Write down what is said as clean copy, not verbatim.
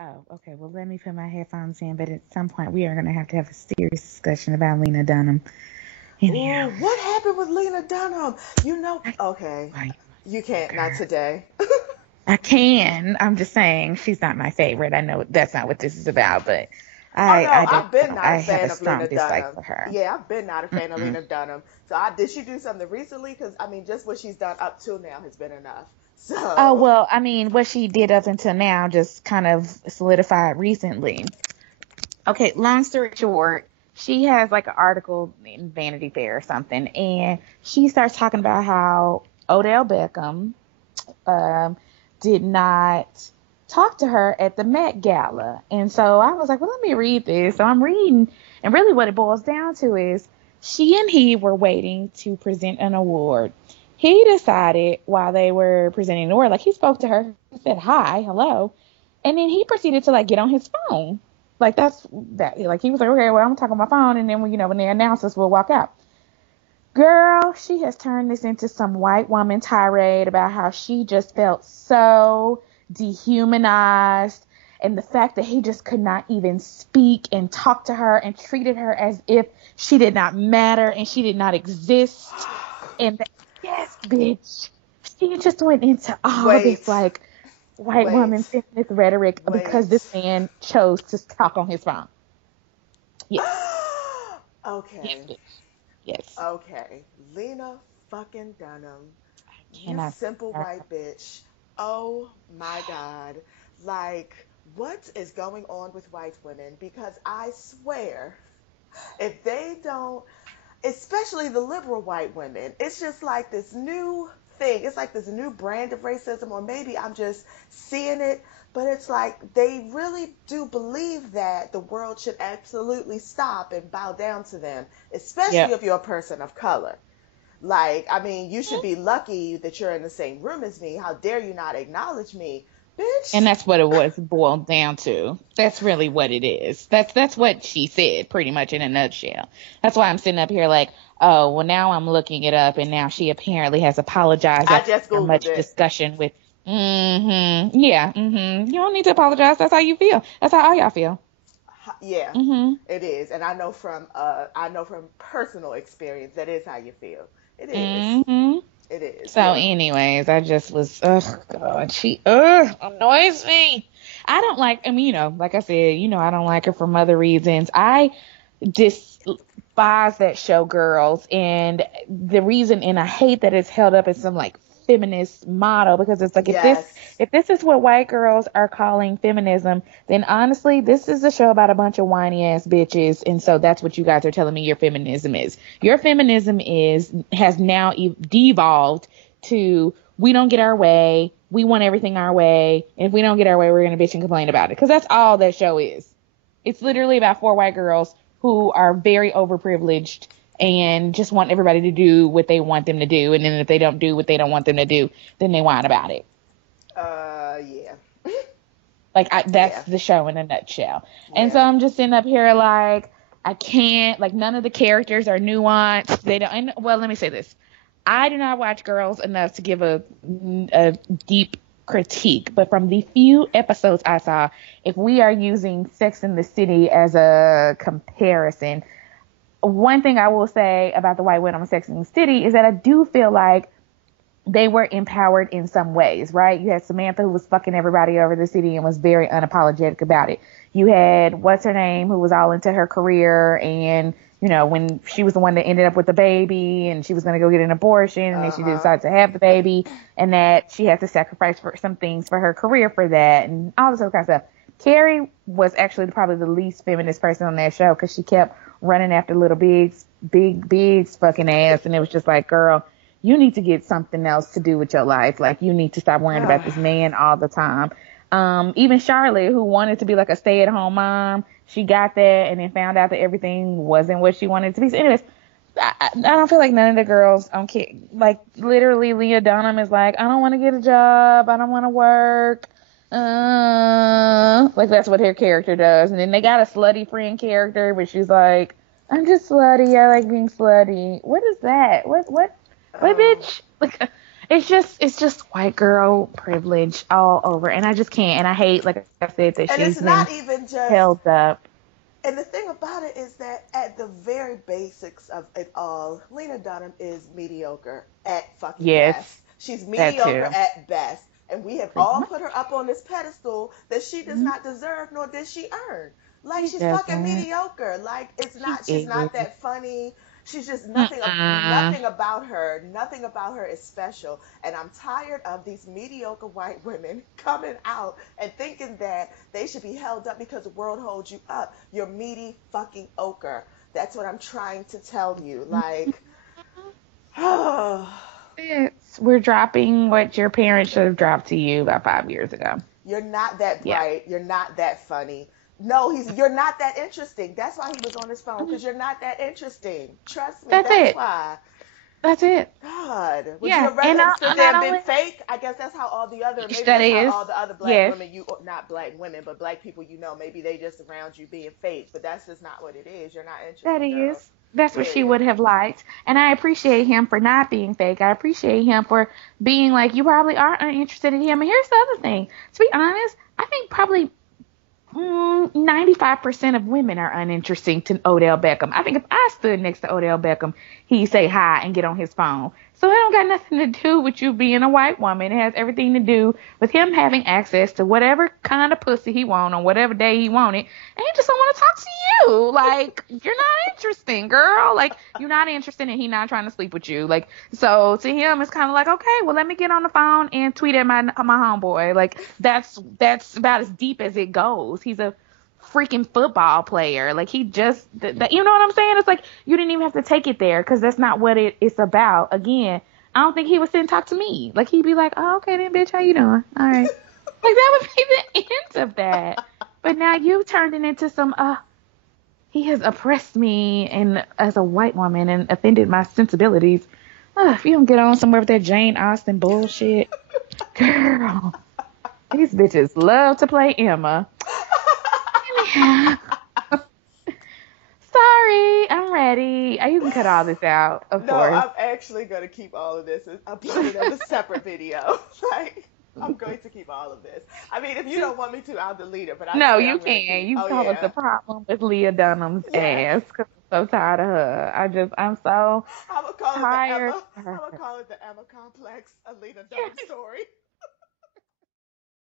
Oh, okay. Well, let me put my headphones in, but at some point we are going to have a serious discussion about Lena Dunham. Ooh, Anyhow, what happened with Lena Dunham? I, Okay, why you so can't, not girl. today. I can. I'm just saying she's not my favorite. I know that's not what this is about, but Oh I no, I don't I've been know. not I a have a fan of strong Lena dislike Dunham. for her. Yeah, I've been not a fan of Mm-mm. Lena Dunham. Did she do something recently? Because I mean, just what she's done up till now has been enough. Oh So, well, I mean, what she did up until now just kind of solidified recently. Okay, long story short, she has like an article in Vanity Fair or something, and she starts talking about how Odell Beckham um, did not talk to her at the Met Gala. And so I was like, well, let me read this. So I'm reading, and really what it boils down to is she and he were waiting to present an award. He decided while they were presenting the award, like he spoke to her, said hi, hello, and then he proceeded to like get on his phone. Like that's that. Like he was like, okay, well I'm talking on my phone, and then when they announce us, we'll walk out. Girl, she has turned this into some white woman tirade about how she just felt so dehumanized and the fact that he just could not even speak and talk to her and treated her as if she did not matter and she did not exist. And yes, bitch, she just went into all this wait, like white wait, woman feminist rhetoric because wait. this man chose to talk on his phone. Yes. Yes, Okay, bitch. Yes. okay. Lena fucking Dunham, you Cannot. simple white bitch. Oh my God. Like, what is going on with white women? Because I swear, if they don't, especially the liberal white women, it's just like this new thing. It's like this new brand of racism, or maybe I'm just seeing it, but it's like they really do believe that the world should absolutely stop and bow down to them, especially Yep. if you're a person of color. Like, I mean, you should be lucky that you're in the same room as me. How dare you not acknowledge me, And bitch? that's what it was boiled down to. That's really what it is. That's what she said, pretty much in a nutshell. That's why I'm sitting up here like, oh, well, now I'm looking it up, and now she apparently has apologized I just after Googled much it. discussion with. Yeah. You don't need to apologize. That's how you feel. That's how all y'all feel. Yeah, Mm-hmm. it is, and I know from personal experience that is how you feel. It is. Mm-hmm. It is. So, Yeah. anyways, I just was, oh God, she, annoys me. I don't like, I mean, like I said, I don't like her for other reasons. I despise that show, girls, and the reason, and I hate that it's held up as some like feminist model because it's like Yes. if this is what white girls are calling feminism, then honestly, this is a show about a bunch of whiny ass bitches, and so that's what you guys are telling me your feminism is. Your feminism has now devolved to we don't get our way, we want everything our way, and if we don't get our way, we're gonna bitch and complain about it. Because that's all that show is. It's literally about four white girls who are very overprivileged and just want everybody to do what they want them to do, and then if they don't do what they don't want them to do, then they whine about it. Yeah. Like that's Yeah. the show in a nutshell. And so Yeah. I'm just sitting up here like I can't like none of the characters are nuanced. They don't. And, well, let me say this: I do not watch Girls enough to give a deep critique, but from the few episodes I saw, if we are using Sex in the City as a comparison, one thing I will say about the white women on Sex in the City is that I do feel like they were empowered in some ways, right? You had Samantha who was fucking everybody over the city and was very unapologetic about it. You had what's her name who was all into her career and when she was the one that ended up with the baby and she was going to go get an abortion and then Uh she huh. decided to have the baby and that she had to sacrifice for some things for her career for that and all this other kind of stuff. Carrie was actually probably the least feminist person on that show because she kept running after little big's fucking ass and it was just like, girl, you need to get something else to do with your life. Like you need to stop worrying about this man all the time. Even Charlotte, who wanted to be like a stay-at-home mom, she got that and then found out that everything wasn't what she wanted it to be. So anyways, I don't feel like none of the girls don't care. Like literally, Leah Dunham is like, I don't want to get a job. I don't want to work. Like that's what her character does. And then they got a slutty friend character, but she's like, I'm just slutty. I like being slutty. What is that? What Oh. bitch? Like, it's just white girl privilege all over, and I just can't. And I hate, like I said, that And it's she's been not even just, held up. and the thing about it is that at the very basics of it all, Lena Dunham is mediocre at fucking Yes, best. She's that mediocre too. at best. And we have Pretty all much. put her up on this pedestal that she does Mhm. not deserve, nor does she earn. Like, She she's fucking doesn't. mediocre. Like, She she's is. not that funny. She's just Mm-mm. nothing about her is special. And I'm tired of these mediocre white women coming out and thinking that they should be held up because the world holds you up. You're meaty fucking ochre. That's what I'm trying to tell you. Like, you're We're dropping what your parents should have dropped to you about 5 years ago. not that Yeah, bright. You're not that funny. No, you're not that interesting. That's why he was on his phone, because you're not that interesting. Trust me, that's that's it. why. That's it. God, would you Yeah, have and rather him stood there not and been only fake? I guess that's how maybe that that's how is, all the other black yes, women, not black women, but black people, maybe they just around you being fake, but that's just not what it is. You're not that interesting, girl. is. That's what she Period. would have liked. And I appreciate him for not being fake. I appreciate him for being like, you probably are uninterested in him. And here's the other thing. To be honest, I think probably 95% of women are uninteresting to Odell Beckham. I think if I stood next to Odell Beckham, he'd say hi and get on his phone. So it don't got nothing to do with you being a white woman. It has everything to do with him having access to whatever kind of pussy he want on whatever day he want it. And he just don't want to talk to you. Like, you're not interesting, girl. Like, you're not interested and he not trying to sleep with you. Like, so to him, it's kind of like, okay, well, let me get on the phone and tweet at my homeboy. Like, that's about as deep as it goes. He's a freaking football player. Like, he just, you know what I'm saying? It's like, you didn't even have to take it there because that's not what it's about. Again, I don't think he would sit and talk to me. Like, he'd be like, oh, okay then, bitch, how you doing? All right. Like, that would be the end of that. But now you turned it into some, he has oppressed me and as a white woman and offended my sensibilities. If you don't get on somewhere with that Jane Austen bullshit, girl, these bitches love to play Emma. Anyhow, sorry, I'm ready. You can cut all this out, of No, course. I'm actually going to keep all of this and upload it as a separate video. Like, I'm going to keep all of this. I mean, if you don't want me to, I'll delete it, but I No, swear you I'm going to can. keep. You Oh, caused the yeah. problem with Leah Dunham's Yes. ass because I'm so tired of her. I'm so I'm going to call it the tired Emma. of I'm her. going to call it the Emma Complex, Alina Dunham story.